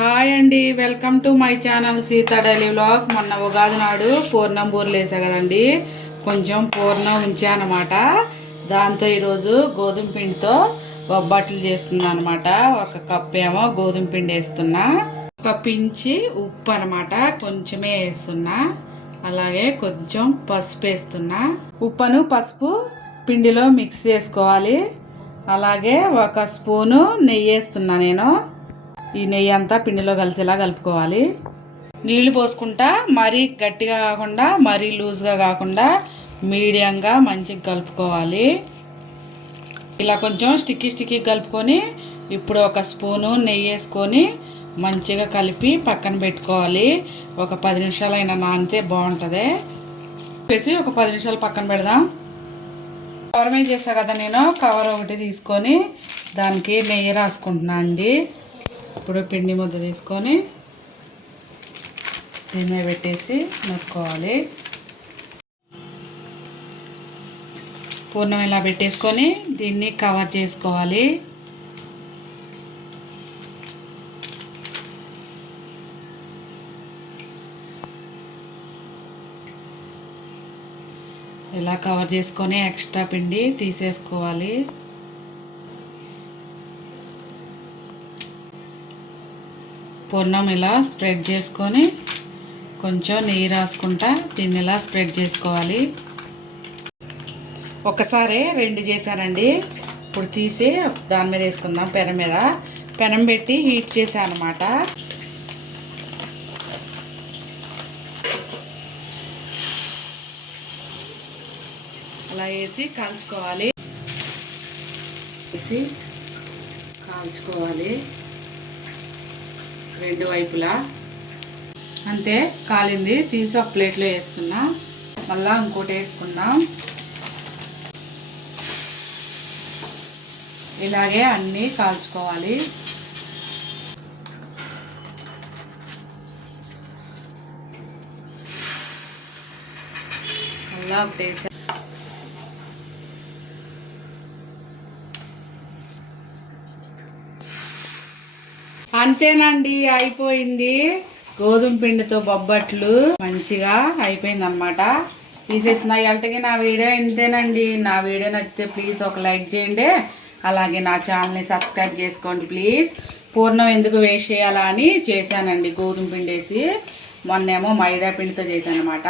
Hi అండి, welcome to my channel Sita daily vlog. మొన్న ఉగాది నాడు పూర్ణం బూరెలు వేసా కదండి, కొంచెం పూర్ణం ఉంచానమాట. దాంతో ఈరోజు గోధుమ పిండితో బొబ్బట్లు చేస్తున్నా అనమాట. ఒక కప్ ఏమో గోధుమ పిండి వేస్తున్నా, ఒక పించి ఉప్పు అనమాట కొంచెమే వేస్తున్నా, అలాగే కొంచెం పసుపు వేస్తున్నా. ఉప్పును పసుపు పిండిలో మిక్స్ చేసుకోవాలి. అలాగే ఒక స్పూను నెయ్యి వేస్తున్నా. నేను ఈ నెయ్యి అంతా పిండిలో కలిసేలా కలుపుకోవాలి. నీళ్లు పోసుకుంటా, మరీ గట్టిగా కాకుండా మరీ లూజ్గా కాకుండా మీడియంగా మంచిగా కలుపుకోవాలి. ఇలా కొంచెం స్టిక్కీ కలుపుకొని ఇప్పుడు ఒక స్పూను నెయ్యి వేసుకొని మంచిగా కలిపి పక్కన పెట్టుకోవాలి. ఒక 10 నిమిషాలైనా నానితే బాగుంటుంది. వేసి ఒక 10 నిమిషాలు పక్కన పెడదాం. కవర్ మీద చేసా కదా, నేను కవర్ ఒకటి తీసుకొని దానికి నెయ్యి రాసుకుంటున్నా అండి. ఇప్పుడు పిండి ముద్ద తీసుకొని దీని మీద పెట్టేసి నొక్కోవాలి. పూర్ణం ఇలా పెట్టేసుకొని దీన్ని కవర్ చేసుకోవాలి. ఇలా కవర్ చేసుకొని ఎక్స్ట్రా పిండి తీసేసుకోవాలి. పూర్ణం ఇలా స్ప్రెడ్ చేసుకొని కొంచెం నెయ్యి రాసుకుంటా దీన్ని ఇలా స్ప్రెడ్ చేసుకోవాలి. ఒకసారి 2 చేశానండి. ఇప్పుడు తీసి దాని మీద వేసుకుందాం. పెనం పెట్టి హీట్ చేశాను అనమాట. అలా వేసి కాల్చుకోవాలి. రెండు వైపులా అంతే. కాలింది, తీసి ఒక ప్లేట్లో వేస్తున్నా. మళ్ళా ఇంకోటి వేసుకుందాం. ఇలాగే అన్నీ కాల్చుకోవాలి. మళ్ళా ఒకటి వేసా. అంతేనండి, అయిపోయింది. గోధుమ పిండితో బొబ్బట్లు మంచిగా అయిపోయింది అనమాట. తీసేసిన ఇవాళకి నా వీడియో ఇంతేనండి. నా వీడియో నచ్చితే ప్లీజ్ ఒక లైక్ చేయండి. అలాగే నా ఛానల్ని సబ్స్క్రైబ్ చేసుకోండి ప్లీజ్. పూర్ణం ఎందుకు వేస్ట్ చేయాలా అని చేశానండి గోధుమ పిండి వేసి. మొన్నేమో మైదా పిండితో చేశాను అనమాట.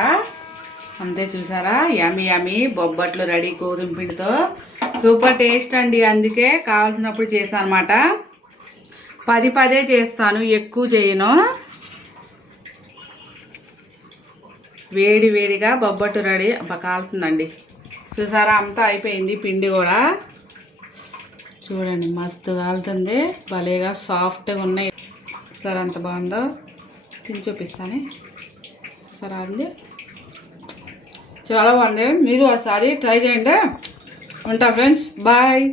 అంతే, చూసారా? యమ్మీ బొబ్బట్లు రెడీ గోధుమ పిండితో. సూపర్ టేస్ట్ అండి. అందుకే కావాల్సినప్పుడు చేశాను అనమాట. 10 చేస్తాను, ఎక్కువ చేయను. వేడిగా బొబ్బట్టు రెడీ. కాలుతుందండి, చూసారా? అంతా అయిపోయింది. పిండి కూడా చూడండి, మస్తు కాలుతుంది. భలేగా సాఫ్ట్గా ఉన్నాయి. సరే, అంత బాగుందో తిని చూపిస్తాను. సరే అండి, చాలా బాగుంది. మీరు ఒకసారి ట్రై చేయండి. ఉంటా ఫ్రెండ్స్, బాయ్.